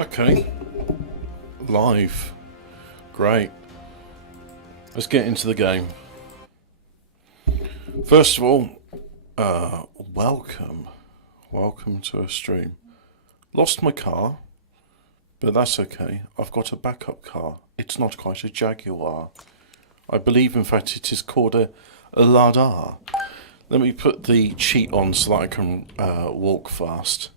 Okay. Live. Great. Let's get into the game. First of all, welcome. Welcome to a stream. Lost my car, but that's okay. I've got a backup car. It's not quite a Jaguar. I believe, in fact, it is called a Ladar. Let me put the cheat on so that I can walk fast.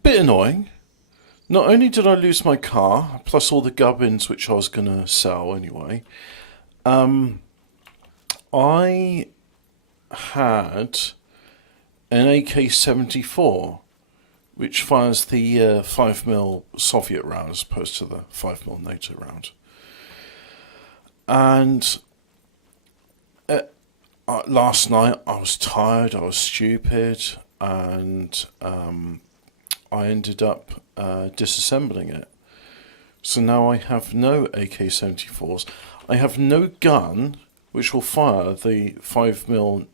Bit annoying. Not only did I lose my car, plus all the gubbins which I was going to sell anyway, I had an AK-74, which fires the 5mm Soviet round as opposed to the 5mm NATO round. And last night I was tired, I was stupid, and I ended up disassembling it. So now I have no AK-74s. I have no gun which will fire the 5mm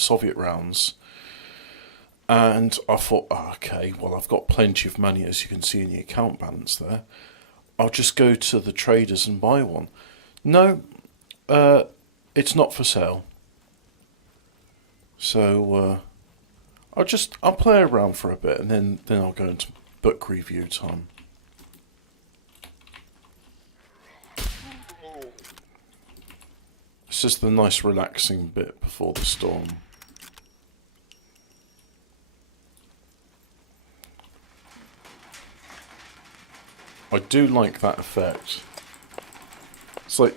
Soviet rounds. And I thought, okay, well, I've got plenty of money, as you can see in the account balance there. I'll just go to the traders and buy one. No, it's not for sale. So I'll play around for a bit, and then I'll go into book review time. It's just the nice relaxing bit before the storm. I do like that effect. It's like,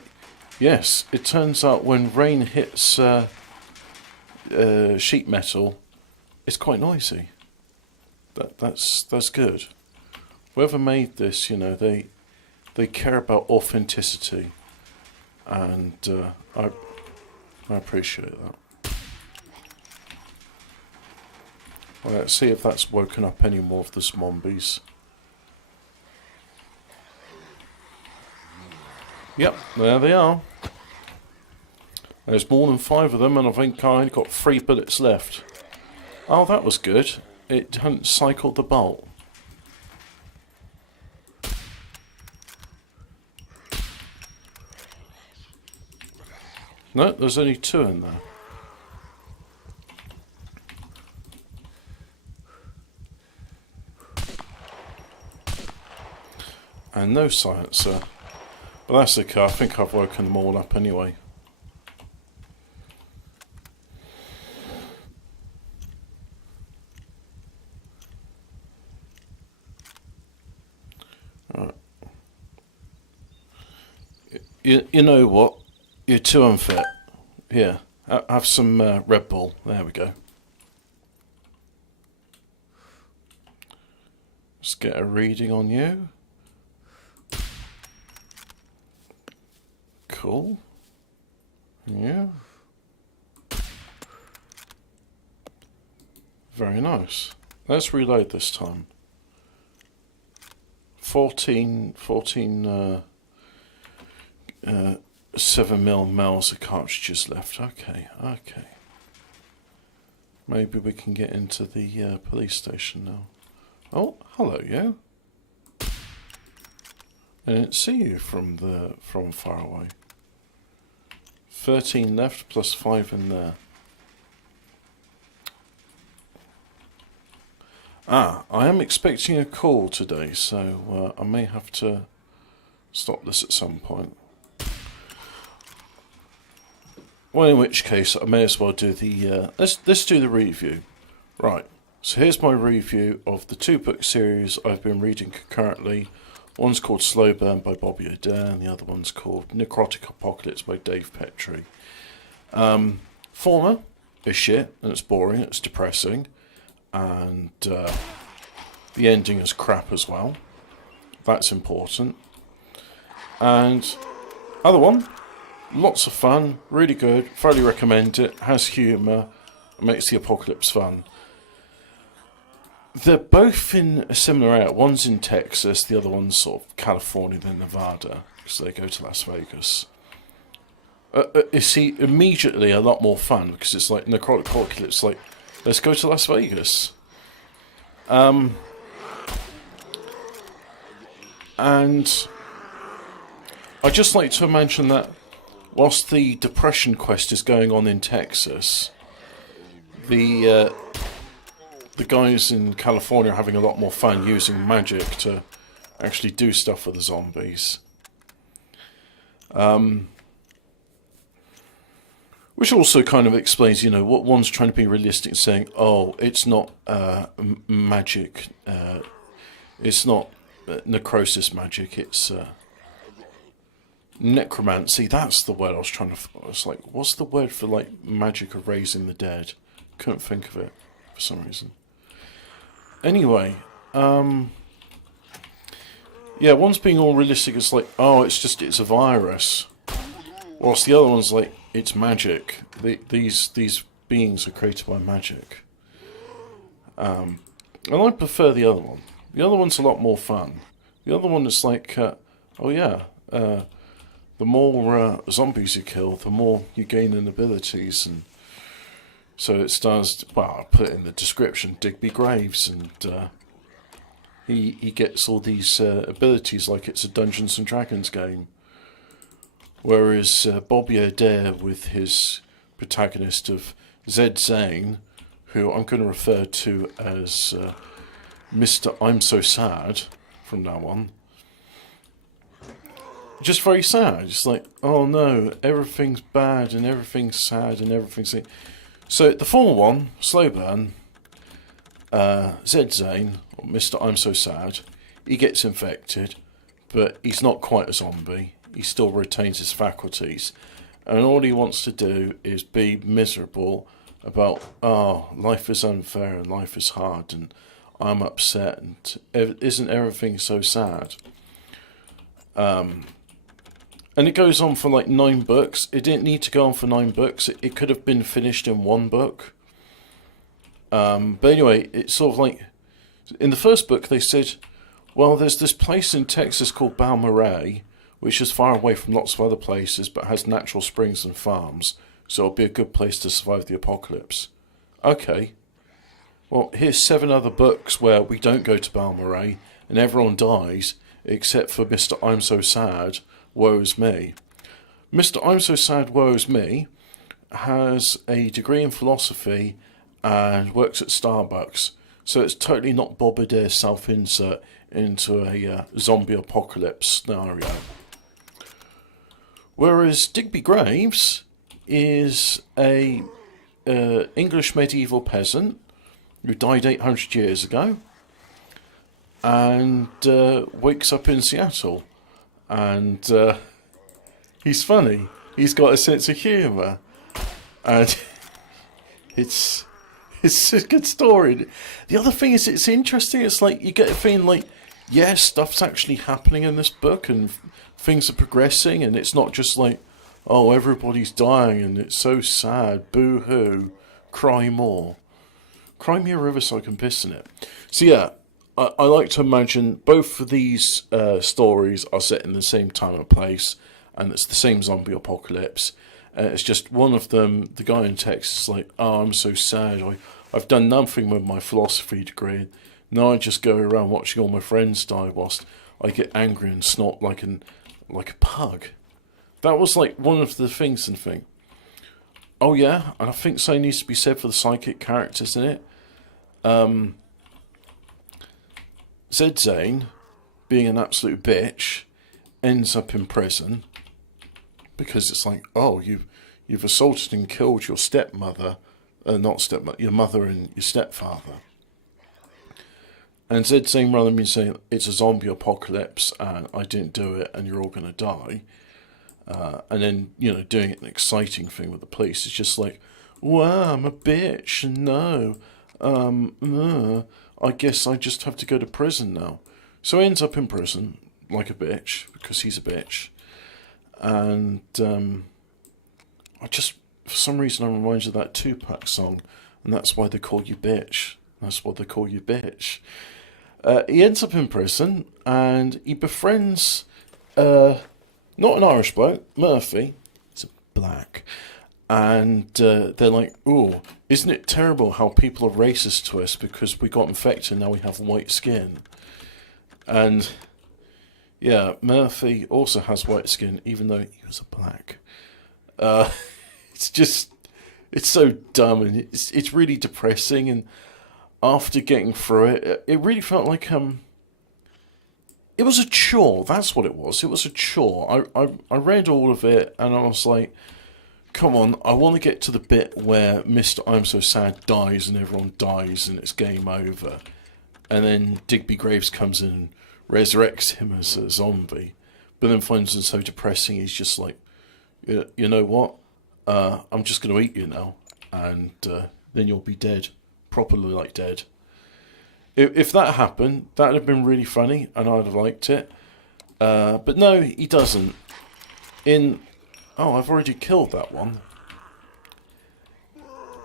yes, it turns out when rain hits sheet metal, it's quite noisy. That's good. Whoever made this, you know, they care about authenticity, and I appreciate that. Well, let's see if that's woken up any more of the zombies. Yep, there they are. There's more than 5 of them, and I think I only got 3 bullets left. Oh, that was good. It hadn't cycled the bolt. No, there's only 2 in there. And no silencer. But that's okay, I think I've woken them all up anyway. Right. You know what? You're too unfit. Here, have some Red Bull. There we go. Let's get a reading on you. Cool. Yeah. Very nice. Let's reload this time. 14 7mm Mauser cartridges left. Okay. Maybe we can get into the police station now. Oh, hello, you. I didn't see you from far away. 13 left plus 5 in there. I am expecting a call today, so I may have to stop this at some point. Well, in which case I may as well do the let's do the review. Right. So here's my review of the 2-book series I've been reading concurrently. One's called Slow Burn by Bobby Adair, and the other one's called Necrotic Apocalypse by Dave Petrie. Former is shit, and it's boring, it's depressing, and the ending is crap as well. That's important. And other one, lots of fun, really good, thoroughly recommend it, has humour, makes the apocalypse fun. They're both in a similar area. One's in Texas, the other one's sort of California, then Nevada, because they go to Las Vegas. You see, immediately a lot more fun, because it's like necrotic apocalypse, like, let's go to Las Vegas. And I'd just like to mention that whilst the depression quest is going on in Texas, the guys in California are having a lot more fun using magic to actually do stuff for the zombies. Which also kind of explains, you know, what one's trying to be realistic, saying, oh, it's not magic, it's not necrosis magic, it's necromancy. That's the word I was trying to... I was like, what's the word for, like, magic of raising the dead? Couldn't think of it for some reason. Anyway, yeah, one's being all realistic. It's like, oh, it's a virus. Whilst the other one's like, it's magic. These beings are created by magic. And I prefer the other one. The other one's a lot more fun. The other one is like, oh yeah, the more zombies you kill, the more you gain in abilities. And so it stars, well, I put in the description, Digby Graves, and he gets all these abilities like it's a Dungeons and Dragons game. Whereas Bobby Adair, with his protagonist of Zed Zane, who I'm going to refer to as Mr. I'm So Sad from now on, just very sad. It's like, oh no, everything's bad and everything's sad and everything's... So the former one, slow burn, Zed Zane, or Mr. I'm So Sad, he gets infected, but he's not quite a zombie. He still retains his faculties, and all he wants to do is be miserable about, oh, life is unfair and life is hard and I'm upset and isn't everything so sad. And it goes on for like 9 books. It didn't need to go on for 9 books. It could have been finished in 1 book. But anyway, it's sort of like, in the first book they said, well, there's this place in Texas called Balmorhea, which is far away from lots of other places, but has natural springs and farms, so it'll be a good place to survive the apocalypse. Okay. Well, here's 7 other books where we don't go to Balmorhea, and everyone dies, except for Mr. I'm So Sad, Woe Is Me. Mr. I'm So Sad, Woe Is Me has a degree in philosophy and works at Starbucks, so it's totally not Bob Adair's self-insert into a zombie apocalypse scenario. Whereas Digby Graves is a English medieval peasant who died 800 years ago and wakes up in Seattle. And he's funny. He's got a sense of humour. And it's a good story. The other thing is, it's interesting. It's like you get a feeling like, yeah, stuff's actually happening in this book and things are progressing, and it's not just like, oh, everybody's dying and it's so sad, boo-hoo, cry more. Cry me a river so I can piss in it. So yeah, I like to imagine both of these stories are set in the same time and place, and it's the same zombie apocalypse. It's just one of them, the guy in Texas is like, oh, I'm so sad, I've done nothing with my philosophy degree. Now I just go around watching all my friends die whilst I get angry and snort like a pug. That was like one of the things and thing. Oh yeah, and I think something needs to be said for the psychic characters in it. Zed Zane, being an absolute bitch, ends up in prison because it's like, oh, you've assaulted and killed your stepmother, not stepmother, your mother and your stepfather. And Zed Zane, rather than saying it's a zombie apocalypse and I didn't do it and you're all going to die, and then, you know, doing it an exciting thing with the police, it's just like, wow, I'm a bitch, no, I guess I just have to go to prison now. So he ends up in prison like a bitch because he's a bitch. And I just, for some reason, I'm reminded of that Tupac song, and that's why they call you bitch. That's what they call you bitch. He ends up in prison, and he befriends, not an Irish bloke, Murphy. He's black. And they're like, ooh, isn't it terrible how people are racist to us because we got infected and now we have white skin? And Yeah, Murphy also has white skin, even though he was a black. Uh, it's just, it's so dumb, and it's really depressing. And after getting through it, it really felt like it was a chore. That's what it was. It was a chore. I read all of it, and I was like, come on, I want to get to the bit where Mr. I'm So Sad dies and everyone dies and it's game over. And then Digby Graves comes in and resurrects him as a zombie, but then finds him so depressing he's just like, you know what? I'm just going to eat you now, and then you'll be dead. Properly like dead. If that happened, that'd have been really funny and I'd have liked it. But no, he doesn't. Oh, I've already killed that one.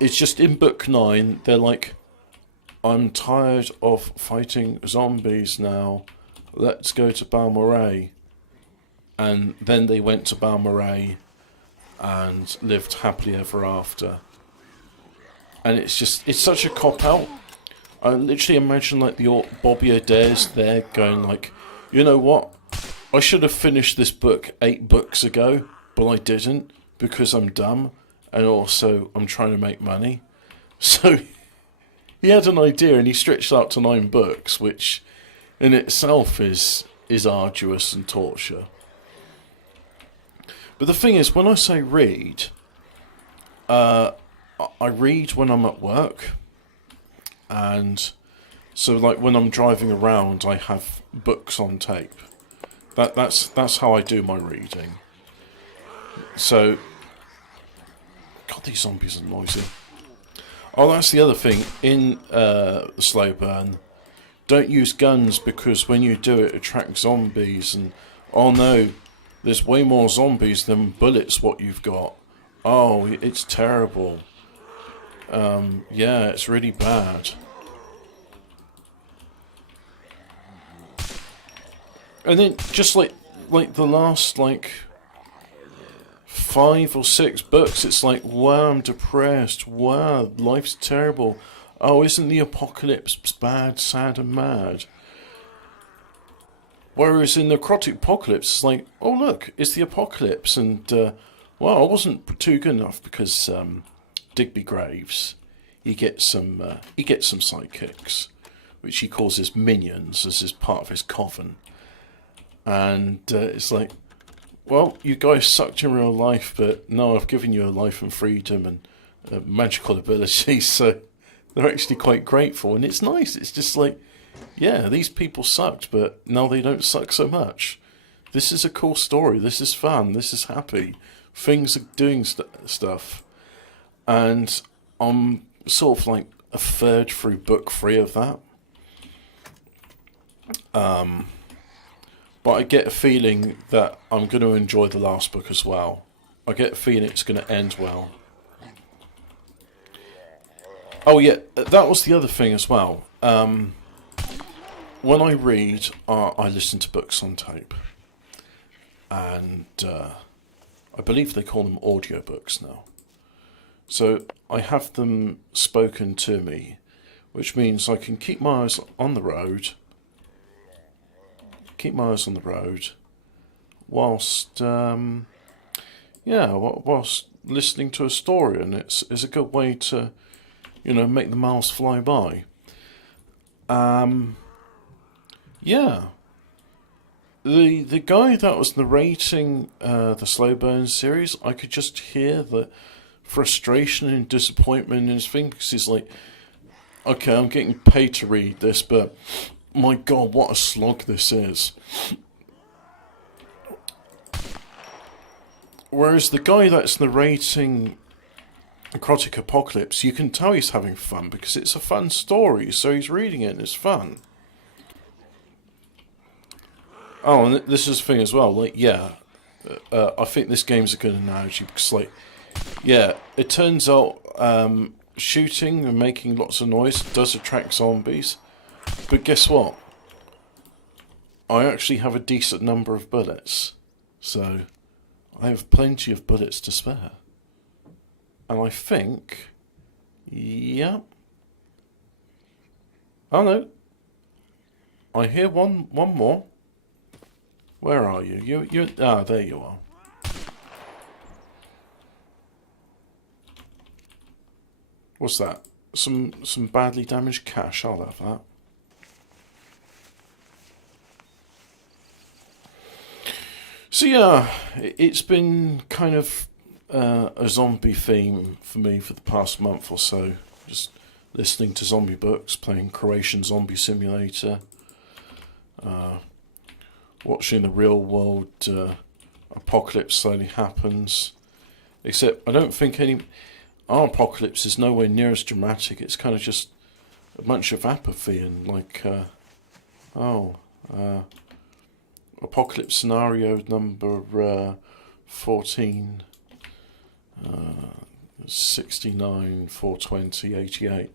It's just in book 9, they're like, I'm tired of fighting zombies now. Let's go to Balmoral. And then they went to Balmoral and lived happily ever after. And it's such a cop-out. I literally imagine like the Bobby Adairs there going like, you know what? I should have finished this book 8 books ago, but I didn't because I'm dumb and also I'm trying to make money. So he had an idea and he stretched out to 9 books, which in itself is arduous and torture. But the thing is, when I say read, I read when I'm at work, and so like when I'm driving around, I have books on tape. That's how I do my reading. So, God, these zombies are noisy. Oh, that's the other thing in the slow burn. Don't use guns because when you do it attracts zombies, and oh no, there's way more zombies than bullets what you've got. Oh, it's terrible. Yeah, it's really bad. And then just like the last like 5 or 6 books, it's like, wow, I'm depressed. Wow, life's terrible. Oh, isn't the apocalypse bad, sad, and mad? Whereas in the necrotic apocalypse, it's like, oh look, it's the apocalypse, and well, I wasn't too good enough because Digby Graves, he gets some sidekicks, which he calls his minions as his part of his coven, and it's like, well, you guys sucked in real life, but no, I've given you a life and freedom and magical abilities, so they're actually quite grateful, and it's nice. It's just like, yeah, these people sucked, but now they don't suck so much. This is a cool story. This is fun. This is happy. Things are doing stuff. And I'm sort of like a third through book 3 of that. But I get a feeling that I'm going to enjoy the last book as well. I get a feeling it's going to end well. Oh yeah, that was the other thing as well. When I read, I listen to books on tape. And I believe they call them audiobooks now. So I have them spoken to me, which means I can keep my eyes on the road. Whilst whilst listening to a story, and it's a good way to, make the miles fly by. Yeah. The guy that was narrating the Slow Burn series, I could just hear the frustration and disappointment in his thing, because he's like, okay, I'm getting paid to read this, but my God, what a slog this is. Whereas the guy that's narrating Necrotic Apocalypse, you can tell he's having fun because it's a fun story, so he's reading it and it's fun. Oh, and this is the thing as well, like, yeah, I think this game's a good analogy because, like, yeah, it turns out shooting and making lots of noise does attract zombies, but guess what? I actually have a decent number of bullets, so I have plenty of bullets to spare. And I think, yeah. Oh no, I hear one more. Where are you? There you are. What's that? Some badly damaged cash. I'll have that. So yeah, it's been kind of a zombie theme for me for the past month or so. Just listening to zombie books, playing Croatian Zombie Simulator, watching the real world apocalypse slowly happens. Except I don't think our apocalypse is nowhere near as dramatic. It's kind of just a bunch of apathy and like, apocalypse scenario number 14, 69, 420, 88.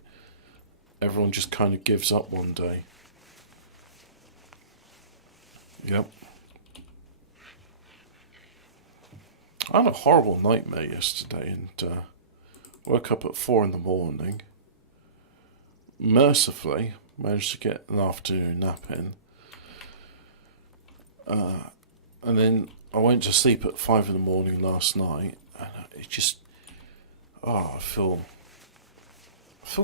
Everyone just kind of gives up one day. Yep. I had a horrible nightmare yesterday and woke up at 4 in the morning. Mercifully, managed to get an afternoon nap in. And then I went to sleep at 5 in the morning last night, and it just, I feel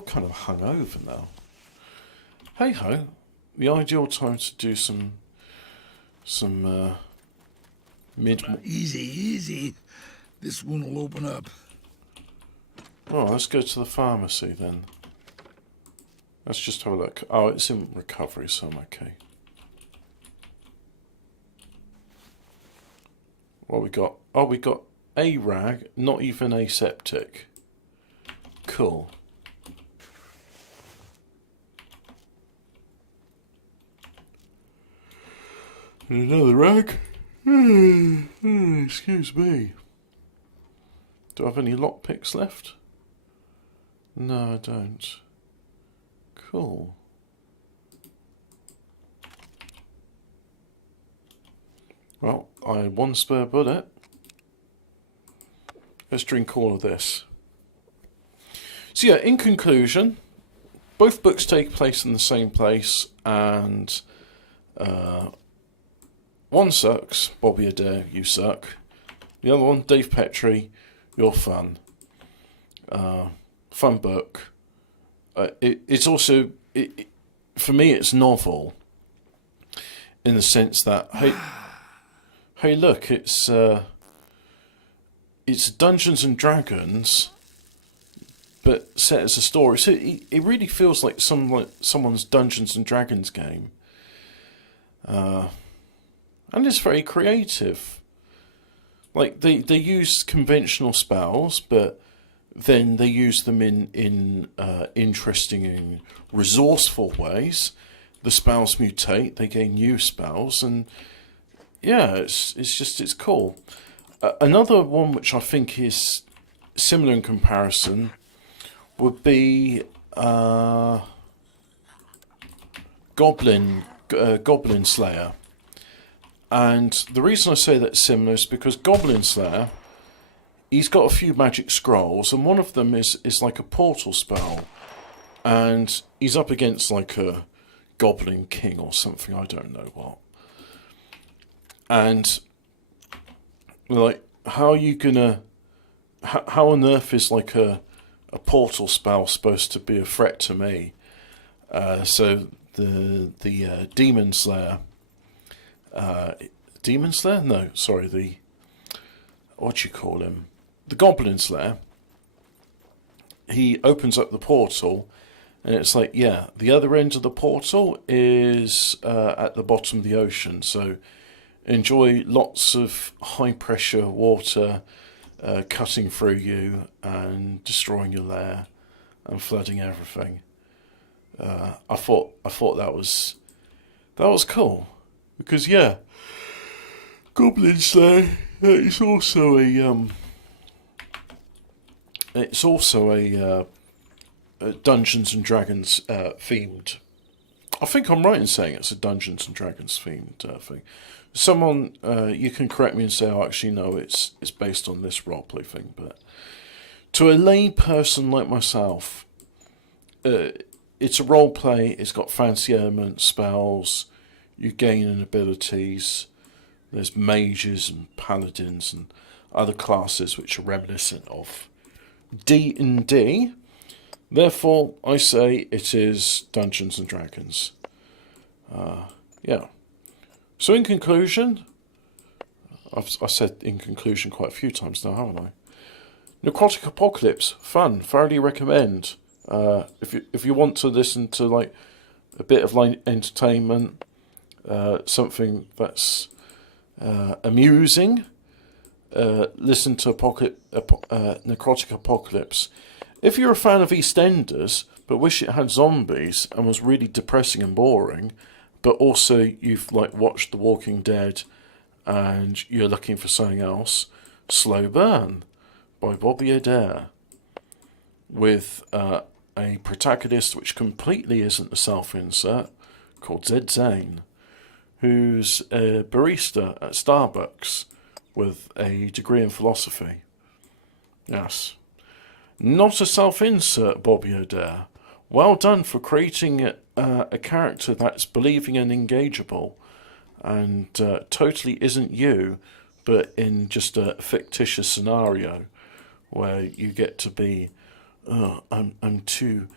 kind of hungover now. Hey ho, the ideal time to do some mid. Easy. This one will open up. Oh, let's go to the pharmacy then. Let's just have a look. Oh, it's in recovery, so I'm okay. What we got? Oh, we got a rag, not even aseptic. Cool. And another rag. Excuse me. Do I have any lockpicks left? No, I don't. Cool. Well, I had one spare bullet. Let's drink all of this. So yeah, in conclusion, both books take place in the same place, and one sucks, Bobby Adair, you suck. The other one, Dave Petrie, you're fun. Fun book. It's also, for me, it's novel. In the sense that, hey, look, it's Dungeons and Dragons, but set as a story. So it really feels like someone's Dungeons and Dragons game. And it's very creative. Like, they use conventional spells, but then they use them in interesting and resourceful ways. The spells mutate, they gain new spells, and yeah, it's cool. Another one which I think is similar in comparison would be Goblin Slayer. And the reason I say that's similar is because Goblin Slayer, he's got a few magic scrolls, and one of them is like a portal spell, and he's up against like a Goblin King or something, I don't know what. And like, how are you gonna? How on earth is like a portal spell supposed to be a threat to me? So the Demon Slayer. Demon Slayer? No, sorry, what do you call him? The Goblin Slayer. He opens up the portal, and it's like, yeah, the other end of the portal is at the bottom of the ocean, so enjoy lots of high pressure water cutting through you and destroying your lair and flooding everything. I thought that was cool, because yeah, Goblin Slayer, it's also a Dungeons and Dragons themed. I think I'm right in saying it's a Dungeons and Dragons themed thing. Someone, you can correct me and say, oh, actually no, it's based on this roleplay thing. But to a lay person like myself, it's a roleplay. It's got fancy elements, spells, you gain abilities. There's mages and paladins and other classes which are reminiscent of D&D. Therefore, I say it is Dungeons and Dragons. Yeah. So in conclusion, I've said in conclusion quite a few times now, haven't I? Necrotic Apocalypse, fun, thoroughly recommend. If you want to listen to like a bit of like entertainment, something that's amusing, listen to Necrotic Apocalypse. If you're a fan of EastEnders but wish it had zombies and was really depressing and boring, but also you've like watched The Walking Dead and you're looking for something else, Slow Burn by Bobby Adair, with a protagonist which completely isn't a self-insert, called Zed Zane, who's a barista at Starbucks with a degree in philosophy. Yes. Not a self-insert, Bobby Adair. Well done for creating a character that's believing and engageable and totally isn't you, but in just a fictitious scenario where you get to be, I'm too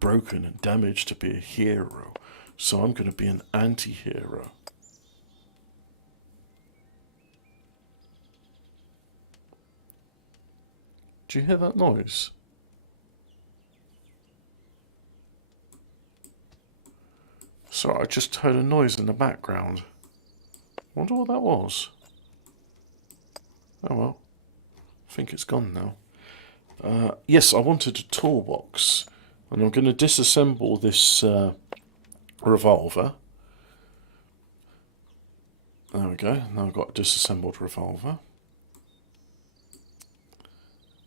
broken and damaged to be a hero, so I'm going to be an anti-hero. Do you hear that noise? Sorry, I just heard a noise in the background. Wonder what that was. Oh well. I think it's gone now. Yes, I wanted a toolbox. And I'm going to disassemble this revolver. There we go. Now I've got a disassembled revolver.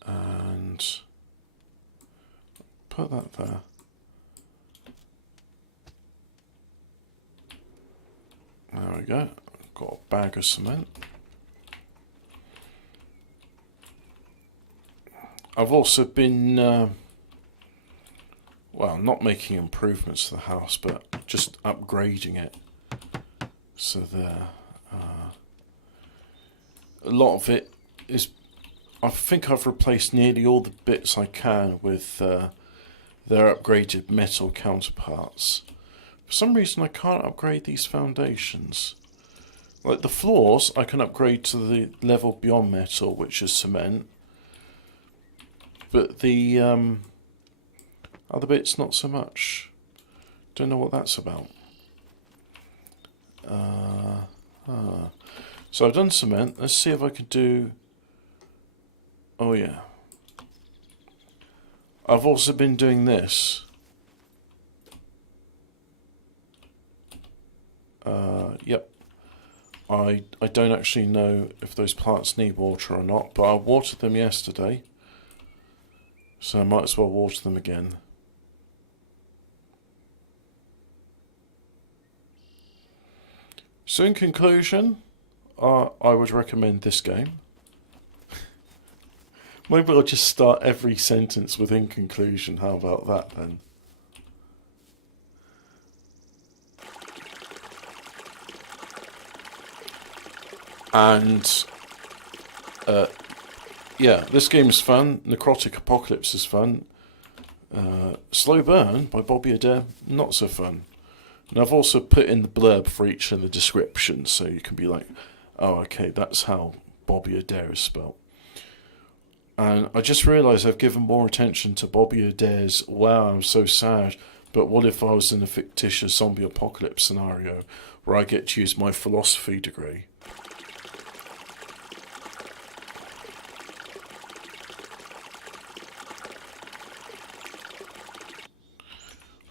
And put that there. There we go. Got a bag of cement. I've also been, well, not making improvements to the house, but just upgrading it. So there. A lot of it is, I think I've replaced nearly all the bits I can with their upgraded metal counterparts. For some reason I can't upgrade these foundations. Like the floors I can upgrade to the level beyond metal, which is cement. But the other bits not so much. Don't know what that's about. So I've done cement. Let's see if I can do... Oh yeah. I've also been doing this. Yep. I don't actually know if those plants need water or not, but I watered them yesterday. So I might as well water them again. So in conclusion, I would recommend this game. Maybe I'll just start every sentence with in conclusion. How about that then? And yeah, this game is fun. Necrotic Apocalypse is fun. Slow Burn by Bobby Adair, not so fun. And I've also put in the blurb for each of the descriptions, so you can be like, oh, okay, that's how Bobby Adair is spelled. And I just realised I've given more attention to Bobby Adair's "Wow, I'm so sad, but what if I was in a fictitious zombie apocalypse scenario where I get to use my philosophy degree?"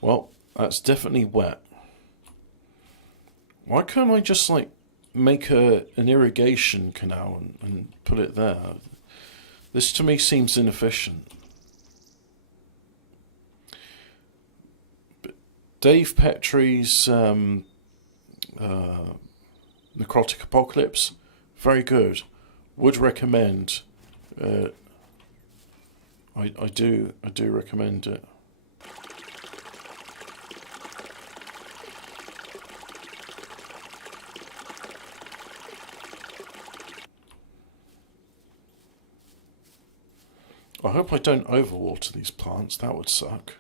Well, that's definitely wet. Why can't I just like make an irrigation canal and put it there? This to me seems inefficient. But Dave Petrie's Necrotic Apocalypse, very good. Would recommend. I do recommend it. I hope I don't overwater these plants, that would suck.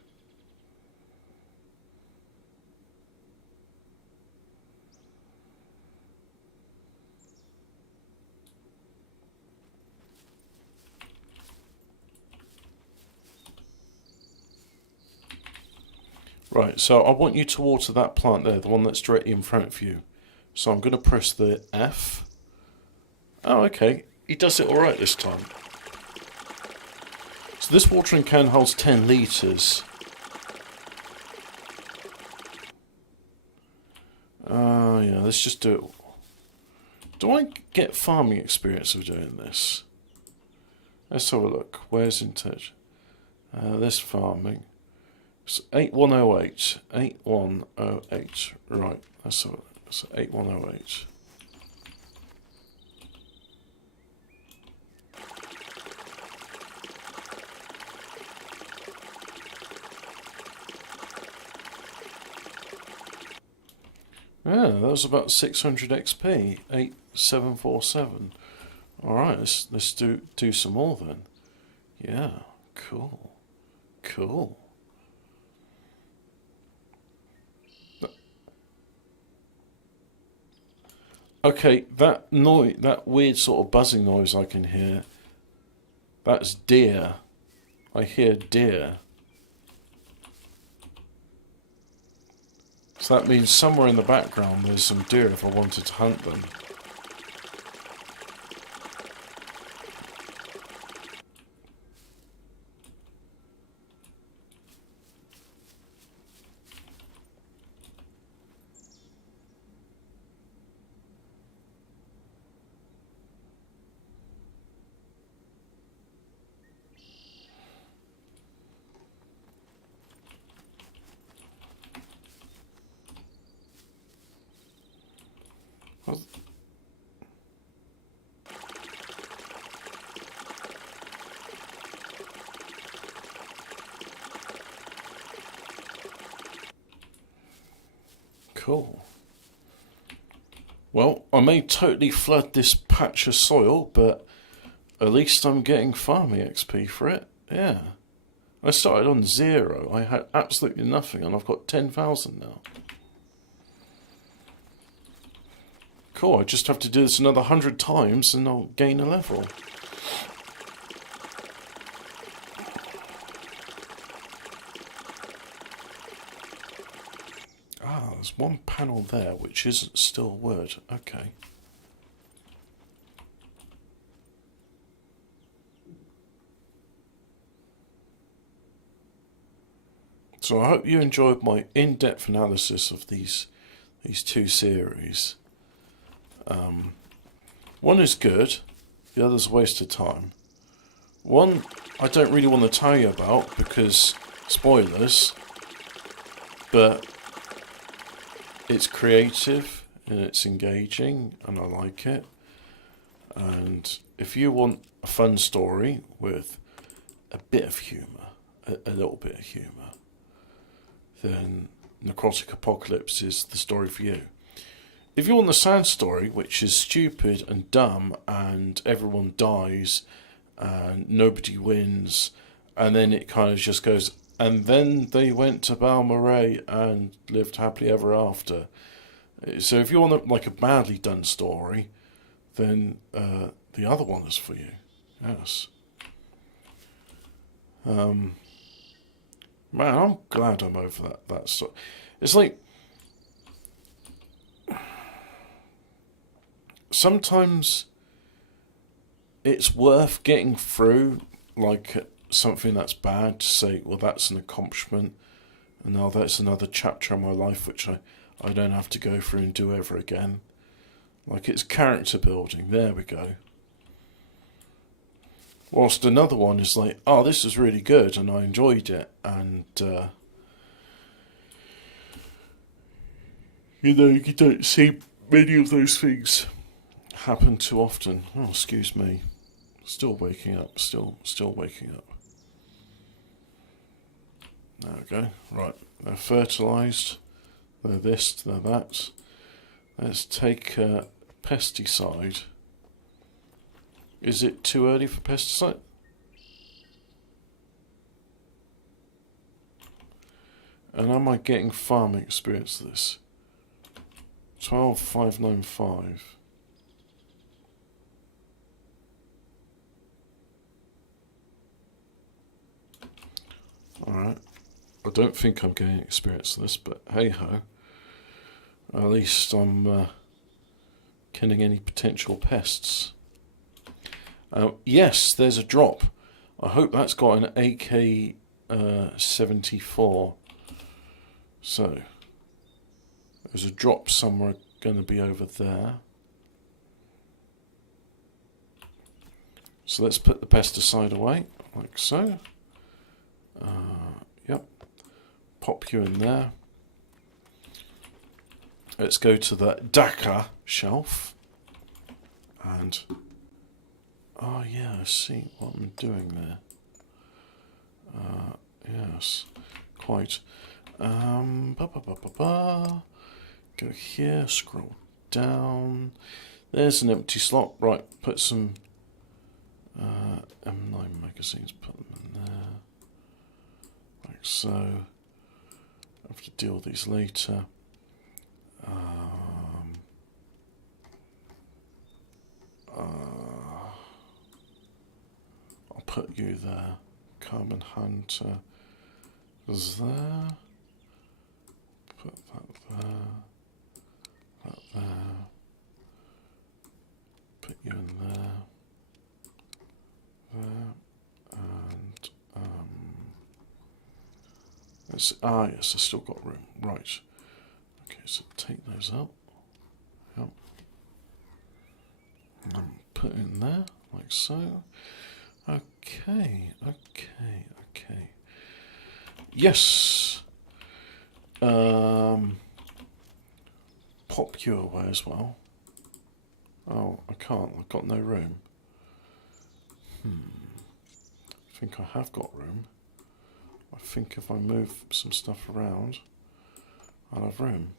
Right, so I want you to water that plant there, the one that's directly in front of you. So I'm going to press the F. Oh, okay. He does it alright this time. So this watering can holds 10 litres. Yeah, let's just do it. Do I get farming experience of doing this? Let's have a look. Where's in touch? This farming. It's 8108. 8108. Right, that's 8108. Yeah, that was about 600 XP. 8747. Alright, let's do some more then. Yeah, cool. Cool. Okay, that noise, that weird sort of buzzing noise I can hear, that's deer. I hear deer. So that means somewhere in the background there's some deer if I wanted to hunt them. Cool. Well, I may totally flood this patch of soil, but at least I'm getting farming XP for it. Yeah. I started on 0. I had absolutely nothing, and I've got 10,000 now. Cool, I just have to do this another 100 times and I'll gain a level. Ah, there's one panel there which isn't still wood. Okay. So I hope you enjoyed my in-depth analysis of these two series. One is good, the other's a waste of time. One I don't really want to tell you about because spoilers, but it's creative and it's engaging and I like it. And if you want a fun story with a bit of humour, a little bit of humour, then Necrotic Apocalypse is the story for you. If you want the sad story, which is stupid and dumb and everyone dies and nobody wins, and then it kind of just goes, and then they went to Balmoral and lived happily ever after. So if you want like a badly done story, then the other one is for you. Yes. Man, I'm glad I'm over that story. It's like sometimes it's worth getting through like something that's bad to say, well, that's an accomplishment, and now that's another chapter of my life which I don't have to go through and do ever again. Like it's character building, there we go. Whilst another one is like, oh, this is really good and I enjoyed it, and you don't see many of those things happen too often. Oh, excuse me. Still waking up. Still waking up. There we go. Right. They're fertilised. They're this, they're that. Let's take pesticide. Is it too early for pesticide? And am I getting farming experience for this? 12,595. Alright. I don't think I'm getting experience for this, but hey ho. At least I'm killing any potential pests. Yes, there's a drop. I hope that's got an AK-74. So, there's a drop somewhere going to be over there. So let's put the pesticide away, like so. Yep. Pop you in there. Let's go to the Dakar shelf. And, oh yeah, I see what I'm doing there. Yes, quite. Go here, scroll down. There's an empty slot. Right, put some M9 magazines, put them in there. Like so. I have to deal with these later. I'll put you there. Carbon Hunter is there. Put that there. That there. Put you in there. There. And let's, yes, I've still got room. Right. Okay, so take those out. Yep. And put it in there, like so. Okay. Yes. Pop you away as well. Oh, I can't. I've got no room. I think I have got room. I think if I move some stuff around, I'll have room.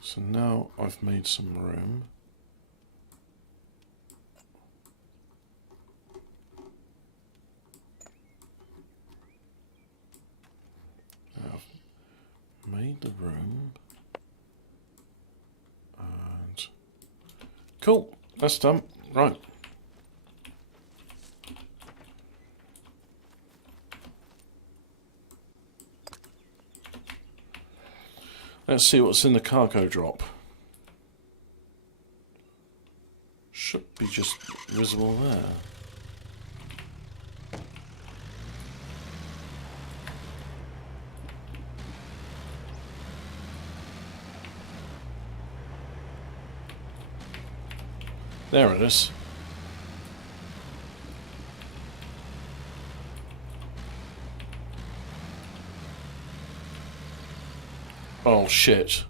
So now I've made some room. I've made the room. And cool, that's done. Right. Let's see what's in the cargo drop. Should be just visible there. There it is. Oh shit.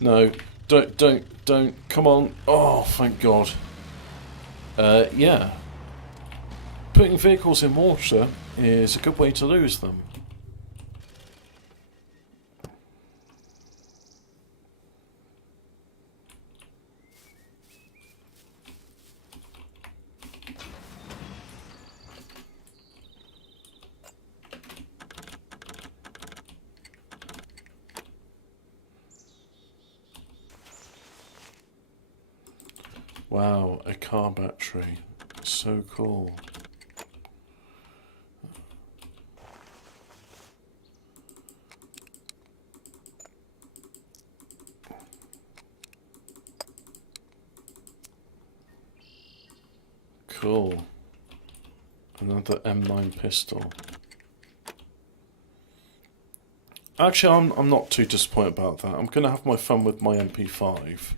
No, don't, come on. Oh, thank God. Yeah. Putting vehicles in water is a good way to lose them. Wow, a car battery. So cool. Cool. Another M9 pistol. Actually, I'm not too disappointed about that. I'm going to have my fun with my MP5.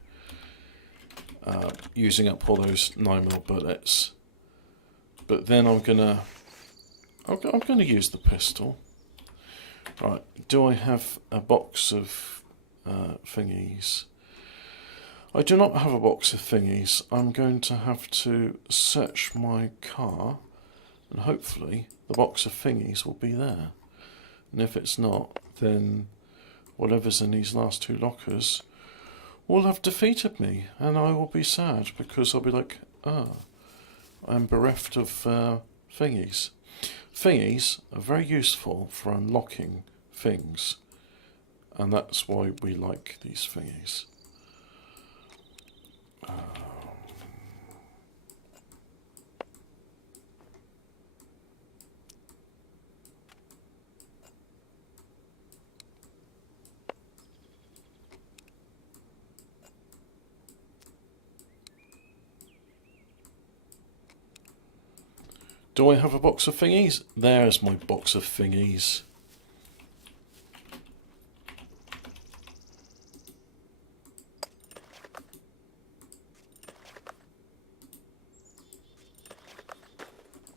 Using up all those 9mm bullets, but then I'm gonna use the pistol. Right, do I have a box of thingies? I do not have a box of thingies. I'm going to have to search my car, and hopefully the box of thingies will be there. And if it's not, then whatever's in these last two lockers will have defeated me, and I will be sad because I'll be like, I'm bereft of thingies. thingies are very useful for unlocking things, and that's why we like these thingies. Do I have a box of thingies? There's my box of thingies.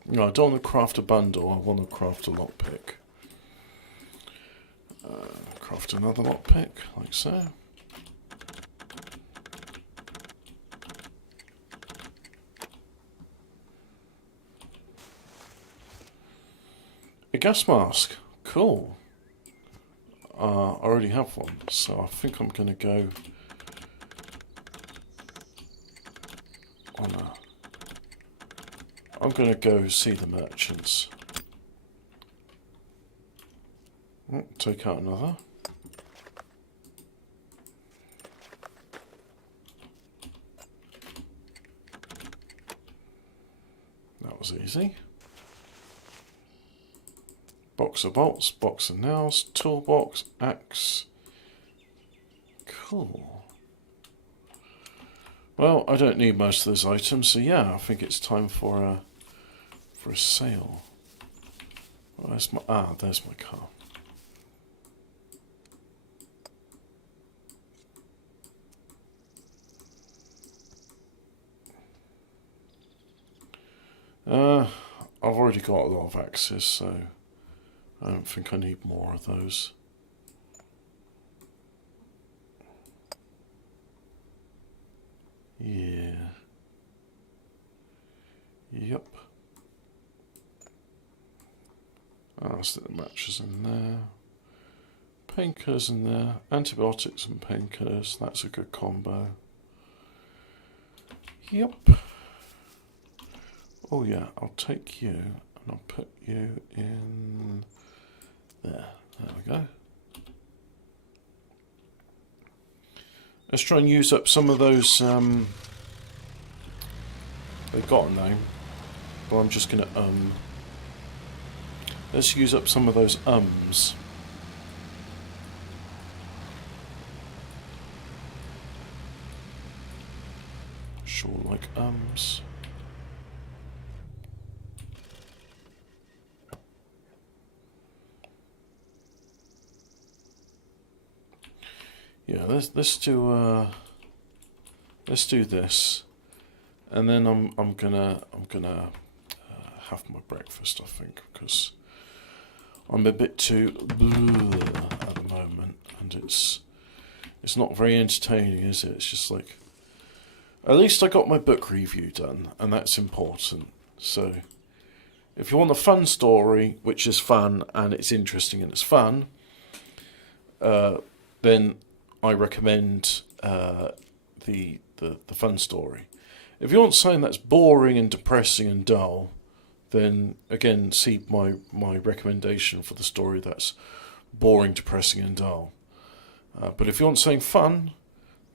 No, I don't want to craft a bundle, I want to craft a lockpick. Craft another lockpick, like so. A gas mask, cool. I already have one, so I think I'm going to go on a... I'm going to go see the merchants. Take out another. That was easy. Box of bolts, box of nails, toolbox, axe. Cool. Well, I don't need most of those items, so yeah, I think it's time for a sale. Where's my... Ah, there's my car. I've already got a lot of axes, so I don't think I need more of those. Yeah. Yep. I'll stick the matches in there. Painkillers in there. Antibiotics and painkillers. That's a good combo. Yep. Oh yeah, I'll take you and I'll put you in there. There we go. Let's try and use up some of those, they've got a name, but I'm just going to, let's use up some of those Sure, like Yeah, let's do this, and then I'm gonna have my breakfast, I think, because I'm a bit too at the moment, and it's not very entertaining, is it? It's just like, at least I got my book review done, and that's important. So if you want a fun story, which is fun and it's interesting and it's fun, then I recommend the fun story. If you want something that's boring and depressing and dull, then again see my recommendation for the story that's boring, depressing and dull. But if you want something fun,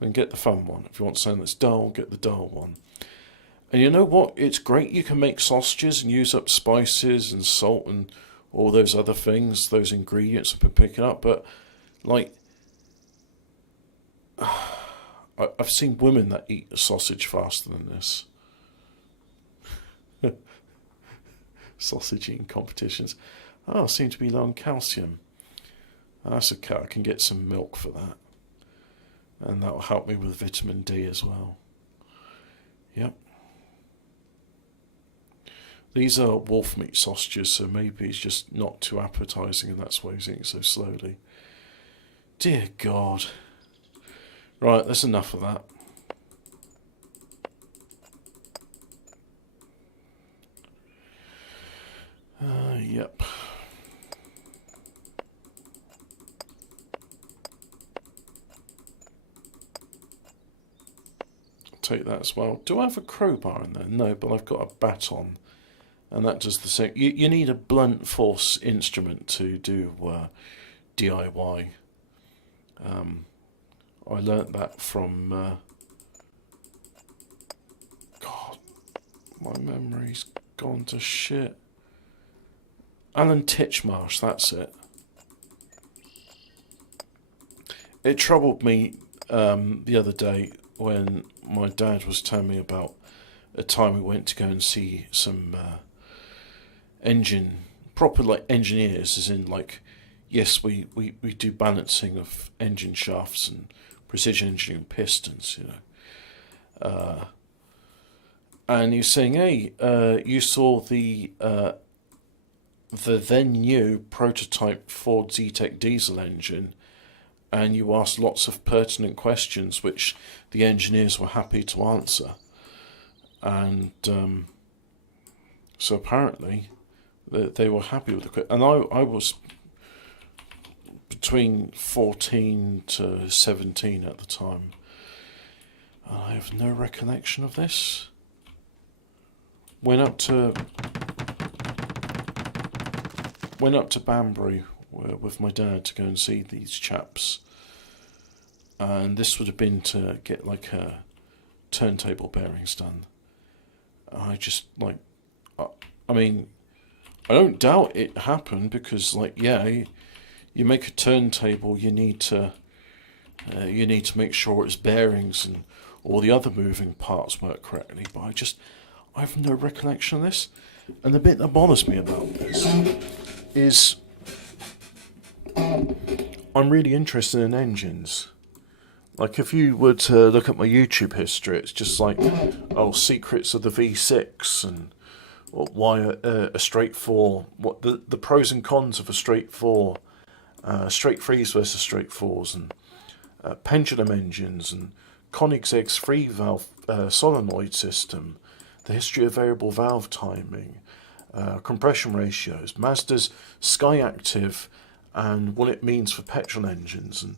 then get the fun one. If you want something that's dull, get the dull one. And you know what? It's great you can make sausages and use up spices and salt and all those other things, those ingredients I've been picking up, but like, I've seen women that eat a sausage faster than this. Sausage eating competitions. Oh, I seem to be low on calcium. That's okay, I can get some milk for that. And that will help me with vitamin D as well. Yep. These are wolf meat sausages, so maybe it's just not too appetizing and that's why he's eating so slowly. Dear God. Right, that's enough of that. Yep. Take that as well. Do I have a crowbar in there? No, but I've got a baton and that does the same. You need a blunt force instrument to do DIY. I learnt that from God, my memory's gone to shit. Alan Titchmarsh, that's it. It troubled me the other day when my dad was telling me about a time we went to go and see some proper like engineers, as in like, yes, we do balancing of engine shafts and precision engineering pistons, you know. And he's saying, hey, you saw the then new prototype Ford Z-Tech diesel engine, and you asked lots of pertinent questions which the engineers were happy to answer. And so apparently they were happy with the... And I was between 14 to 17 at the time. I have no recollection of this. Went up to Banbury with my dad to go and see these chaps, and this would have been to get like a turntable bearings done. I just like, I mean, I don't doubt it happened, because like, yeah, you make a turntable, you need to make sure its bearings and all the other moving parts work correctly. But I have no recollection of this. And the bit that bothers me about this is I'm really interested in engines. Like, if you were to look at my YouTube history, it's just like, secrets of the V6 and why a straight four, what the pros and cons of a straight four, straight threes versus straight fours, and pendulum engines, and Koenigsegg's free valve solenoid system, the history of variable valve timing, compression ratios, Mazda's Skyactiv, and what it means for petrol engines. And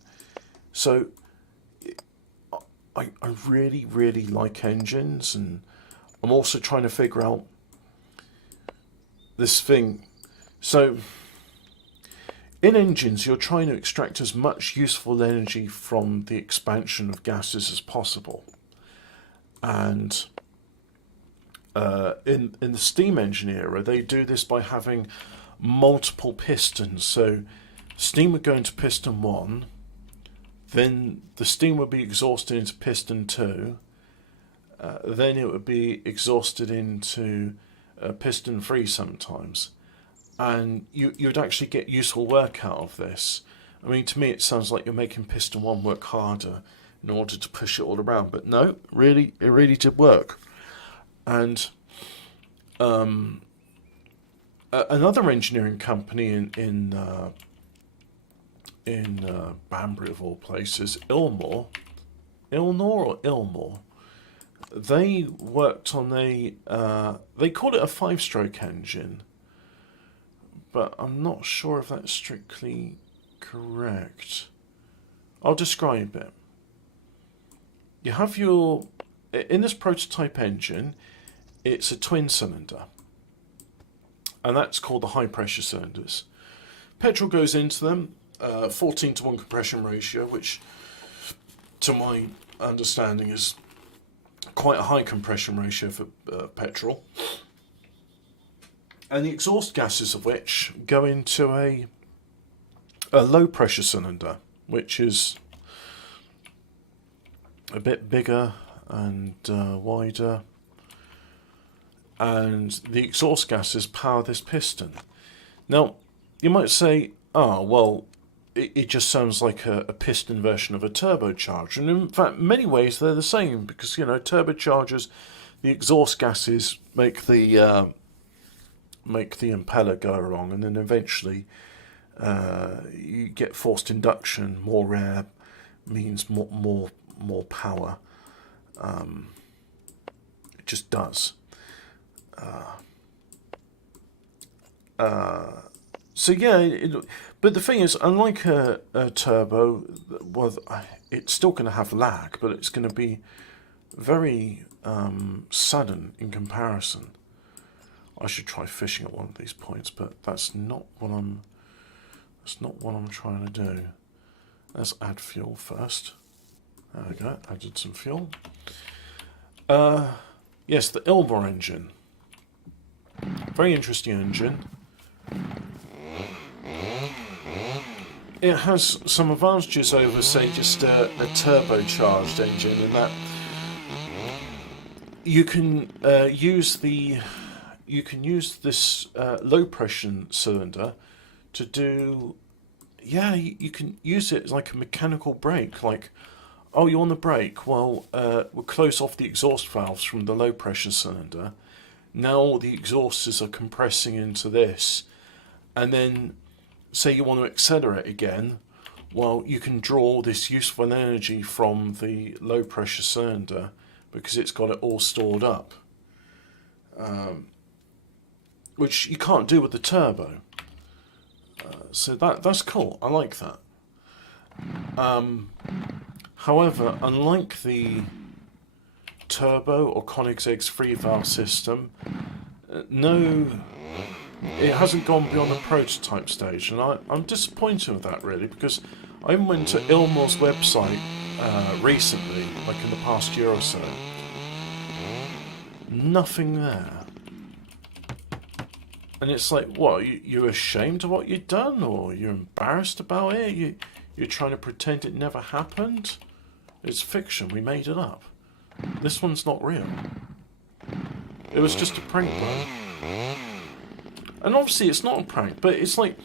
so I really, really like engines, and I'm also trying to figure out this thing. So in engines, you're trying to extract as much useful energy from the expansion of gases as possible. And in the steam engine era, they do this by having multiple pistons. So steam would go into piston 1, then the steam would be exhausted into piston 2, then it would be exhausted into piston 3 sometimes. And you'd actually get useful work out of this. I mean, to me it sounds like you're making piston 1 work harder in order to push it all around, but no, it really did work. And another engineering company in Banbury of all places, Ilmore, they worked on they called it a 5-stroke engine, but I'm not sure if that's strictly correct. I'll describe it. You have in this prototype engine, it's a twin cylinder, and that's called the high pressure cylinders. Petrol goes into them, 14:1 compression ratio, which to my understanding is quite a high compression ratio for petrol, and the exhaust gases of which go into a low pressure cylinder, which is a bit bigger and wider, and the exhaust gases power this piston. Now, you might say, well, it just sounds like a piston version of a turbocharger. And in fact, in many ways, they're the same, because, turbochargers, the exhaust gases make the impeller go along, and then eventually you get forced induction. More air means more power. It just does. So yeah, but the thing is, unlike a turbo, well, it's still going to have lag, but it's going to be very sudden in comparison. I should try fishing at one of these points, but that's not what I'm trying to do. Let's add fuel first. There we go, added some fuel. Yes, the Ilmor engine. Very interesting engine. It has some advantages over, say, just a turbocharged engine, in that you can use this low pressure cylinder to do. Yeah, you can use it as like a mechanical brake. Like, oh, you want the brake? Well, we'll close off the exhaust valves from the low pressure cylinder. Now the exhausts are compressing into this, and then say you want to accelerate again. Well, you can draw this useful energy from the low pressure cylinder because it's got it all stored up, which you can't do with the turbo. So that's cool. I like that. However, unlike the turbo or Koenigsegg's free valve system, no, it hasn't gone beyond the prototype stage, and I'm disappointed with that, really, because I even went to Ilmor's website recently, like in the past year or so. Nothing there. And it's like, what, you're ashamed of what you've done, or you're embarrassed about it? You're trying to pretend it never happened? It's fiction, we made it up. This one's not real. It was just a prank bro. And obviously it's not a prank, but it's like,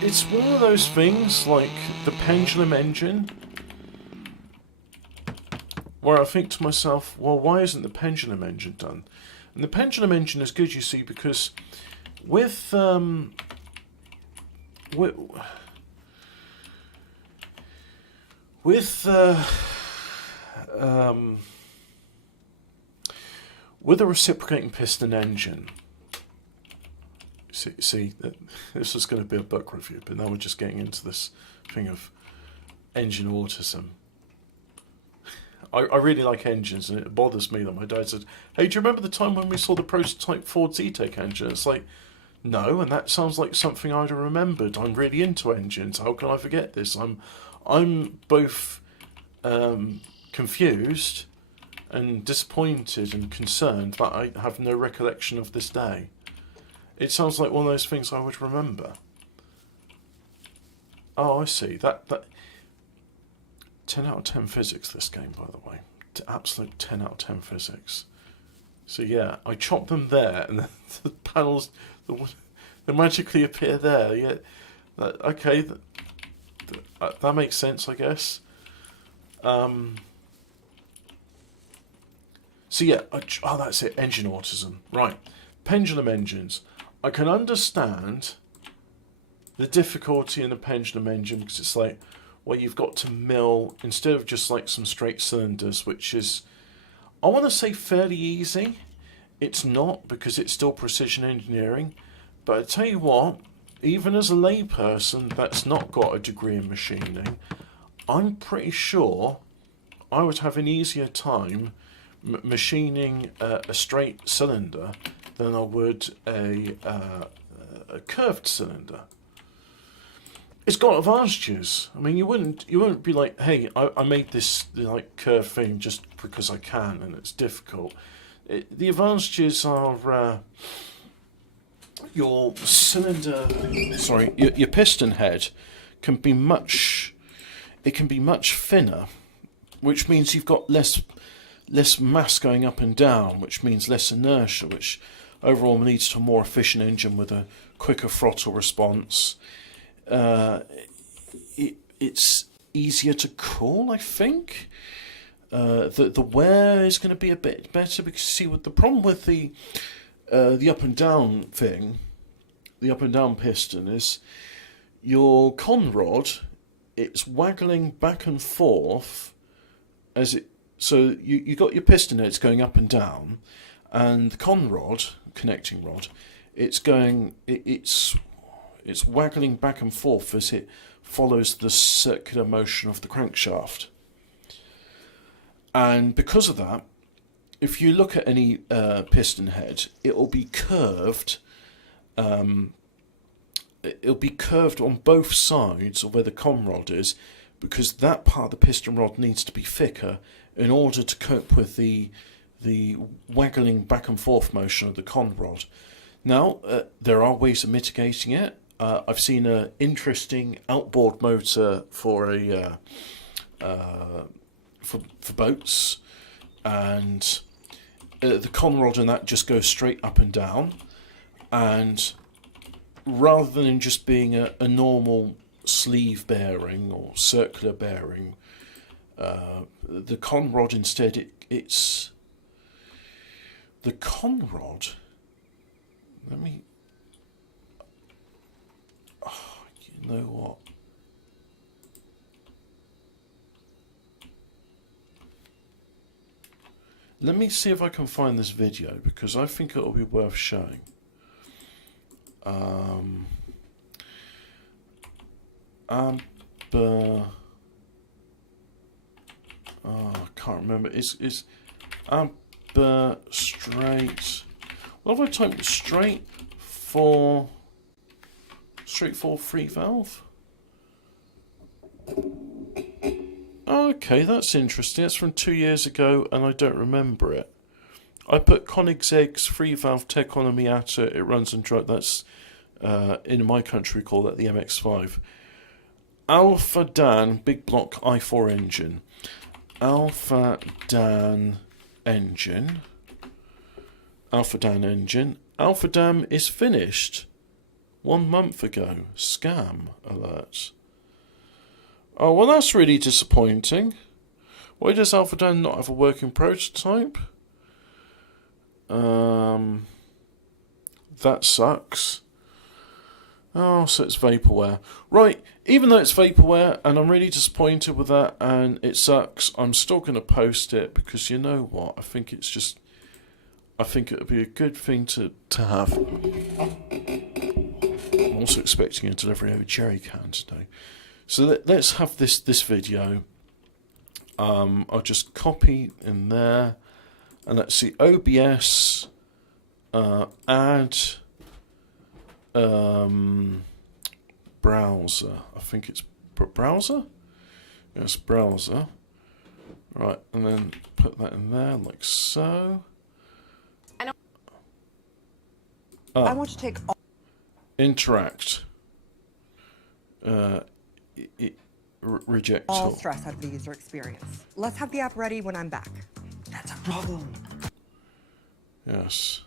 it's one of those things like the pendulum engine, where I think to myself, well, why isn't the pendulum engine done? And the pendulum engine is good, you see, because with a reciprocating piston engine, see that this was going to be a book review, but now we're just getting into this thing of engine autism. I really like engines, and it bothers me that my dad said, "Hey, do you remember the time when we saw the prototype Ford Z-Tech engine?" It's like, no, and that sounds like something I'd have remembered. I'm really into engines. How can I forget this? I'm both confused and disappointed and concerned that I have no recollection of this day. It sounds like one of those things I would remember. Oh, I see. That 10 out of 10 physics, this game, by the way. Absolute 10 out of 10 physics. So yeah, I chop them there, and then the panels, they magically appear there. Yeah, okay, that makes sense, I guess. So yeah, that's it, engine autism. Right, pendulum engines. I can understand the difficulty in a pendulum engine, because it's like, well, you've got to mill, instead of just like some straight cylinders, which is, I want to say, fairly easy. It's not, because it's still precision engineering. But I tell you what, even as a layperson that's not got a degree in machining, I'm pretty sure I would have an easier time machining a straight cylinder than I would a curved cylinder. It's got advantages. I mean, you wouldn't be like, hey, I made this like curved thing just because I can, and it's difficult. The advantages are your cylinder, your piston head can be much thinner, which means you've got less mass going up and down, which means less inertia, which overall leads to a more efficient engine with a quicker throttle response. It's easier to cool, I think. The wear is going to be a bit better, because see, what the problem with the up and down thing, the up and down piston, is your con rod, it's waggling back and forth as it. So you got your piston heads going up and down, and the con rod, connecting rod, it's waggling back and forth as it follows the circular motion of the crankshaft. And because of that, if you look at any piston head, it will be curved. It'll be curved on both sides of where the con rod is, because that part of the piston rod needs to be thicker in order to cope with the waggling back and forth motion of the con rod. Now, there are ways of mitigating it. I've seen an interesting outboard motor for for boats, and the con rod in that just goes straight up and down, and rather than just being a normal sleeve bearing or circular bearing, the con rod instead, it's the con rod. Let me. Oh, you know what? Let me see if I can find this video, because I think it'll be worth showing. I can't remember. It's amber straight. What have I typed? Straight for 3 valve. Okay, that's interesting. It's from 2 years ago, and I don't remember it. I put Koenigsegg 3 valve Techon Miata. It runs and drives. That's in my country we call that the MX-5. Alpha Dan big block i4 engine. Alpha Dan engine. Alpha Dan is finished 1 month ago. Scam alert. Oh, well, that's really disappointing. Why does Alpha Dan not have a working prototype? That sucks. Oh, so it's vaporware. Right, even though it's vaporware, and I'm really disappointed with that, and it sucks, I'm still going to post it, because you know what? I think it would be a good thing to have. I'm also expecting a delivery over jerry can today. So let's have this video. I'll just copy in there, and let's see, OBS, add browser. I think it's browser? Yes, browser. Right, and then put that in there like so. I want to take all interact. Reject all stress out of the user experience. Let's have the app ready when I'm back. That's a problem. Yes.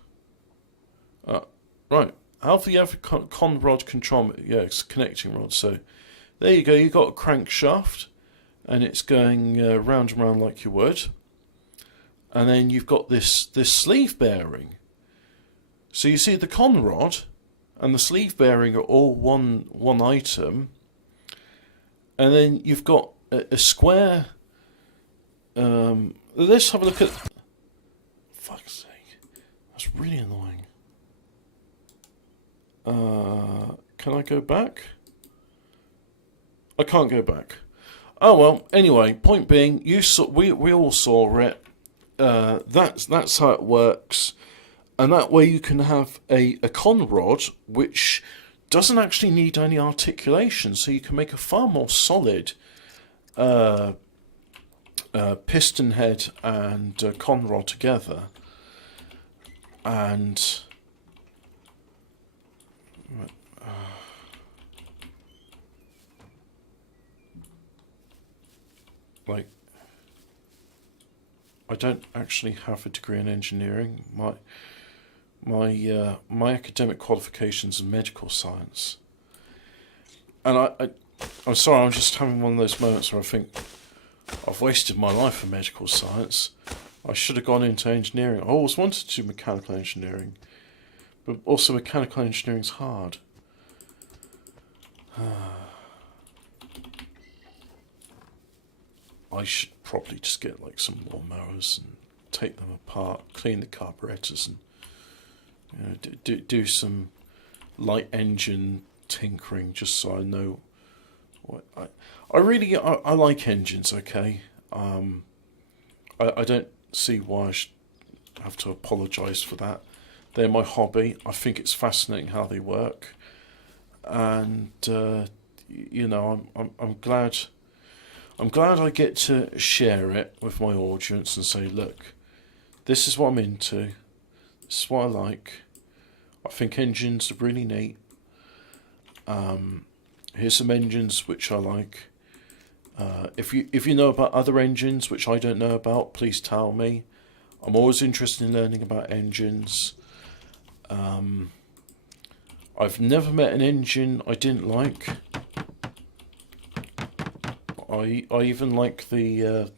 Right. Alpha, you have a con rod control. Yeah, it's a connecting rod. So there you go. You got a crankshaft, and it's going round and round like you would. And then you've got this sleeve bearing. So you see the con rod and the sleeve bearing are all one item. And then you've got a square. Let's have a look at. Fuck's sake, that's really annoying. Can I go back? I can't go back. Oh well. Anyway, point being, we all saw it. That's how it works, and that way you can have a con rod which doesn't actually need any articulation, so you can make a far more solid piston head and con rod together. And like, I don't actually have a degree in engineering. My academic qualifications in medical science, and I'm sorry, I'm just having one of those moments where I think I've wasted my life in medical science. I should have gone into engineering. I always wanted to do mechanical engineering, but also mechanical engineering's hard. I should probably just get like some lawnmowers and take them apart, clean the carburetors, and do some light engine tinkering, just so I know what I like engines. Okay, I don't see why I should have to apologise for that. They're my hobby. I think it's fascinating how they work, and you know, I'm glad. I'm glad I get to share it with my audience and say, look, this is what I'm into. This is what I like. I think engines are really neat. Here's some engines which I like. If you know about other engines which I don't know about, please tell me. I'm always interested in learning about engines. I've never met an engine I didn't like. I even like the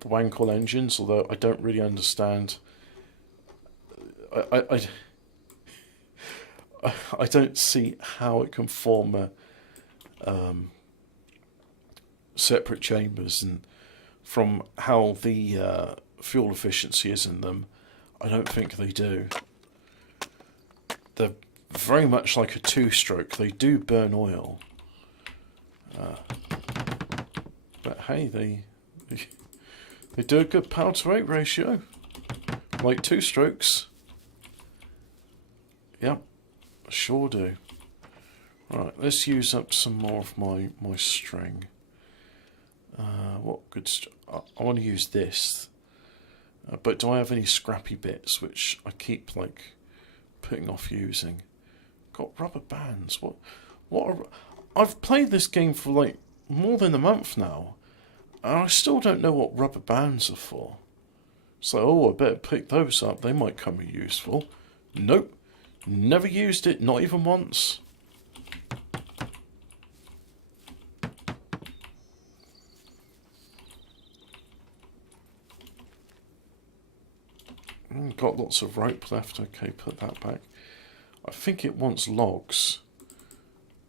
Wankel engines, although I don't really understand. I don't see how it can form a separate chambers, and from how the fuel efficiency is in them, I don't think they do. They're very much like a two-stroke. They do burn oil, but hey, they do a good power to weight ratio, like two strokes. Yep, sure do. Right, let's use up some more of my string. What good? I want to use this, but do I have any scrappy bits which I keep like putting off using? Got rubber bands. I've played this game for like more than a month now, and I still don't know what rubber bands are for. So, oh, I better pick those up. They might come in useful. Nope, never used it, not even once. Got lots of rope left. Okay, put that back. I think it wants logs.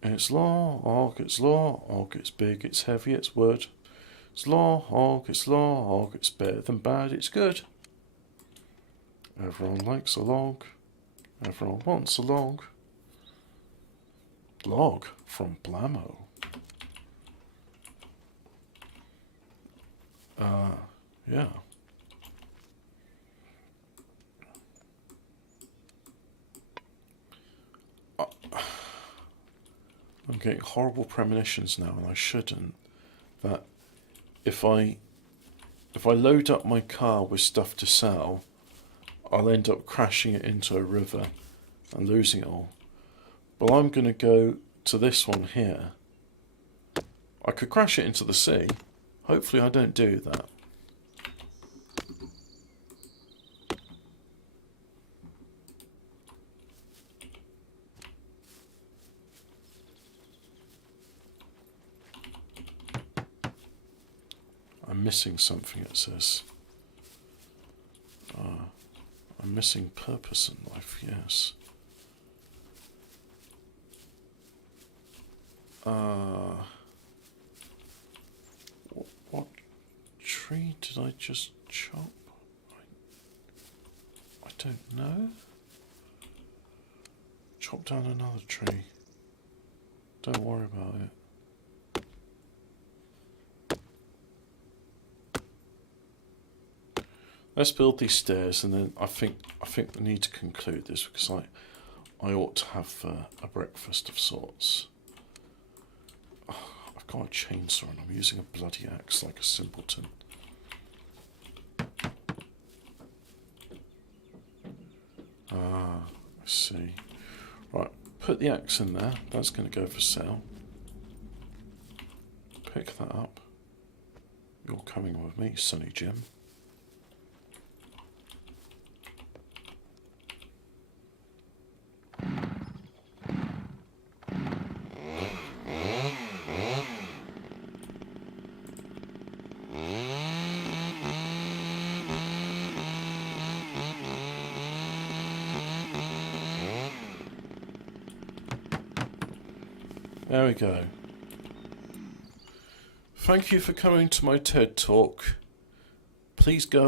It's log, it's log, it's big, it's heavy, it's wood. It's log, it's better than bad, it's good. Everyone likes a log. Everyone wants a log. Log from Blammo. Yeah. I'm getting horrible premonitions now, and I shouldn't. That if I load up my car with stuff to sell, I'll end up crashing it into a river and losing it all. But I'm going to go to this one here. I could crash it into the sea. Hopefully I don't do that. I'm missing something, it says. I'm missing purpose in life, yes. What tree did I just chop? I don't know. Chop down another tree. Don't worry about it. Let's build these stairs, and then I think we need to conclude this, because I ought to have a breakfast of sorts. Oh, I've got a chainsaw and I'm using a bloody axe like a simpleton. I see. Right, put the axe in there. That's going to go for sale. Pick that up. You're coming with me, Sonny Jim. There we go. Thank you for coming to my TED Talk. Please go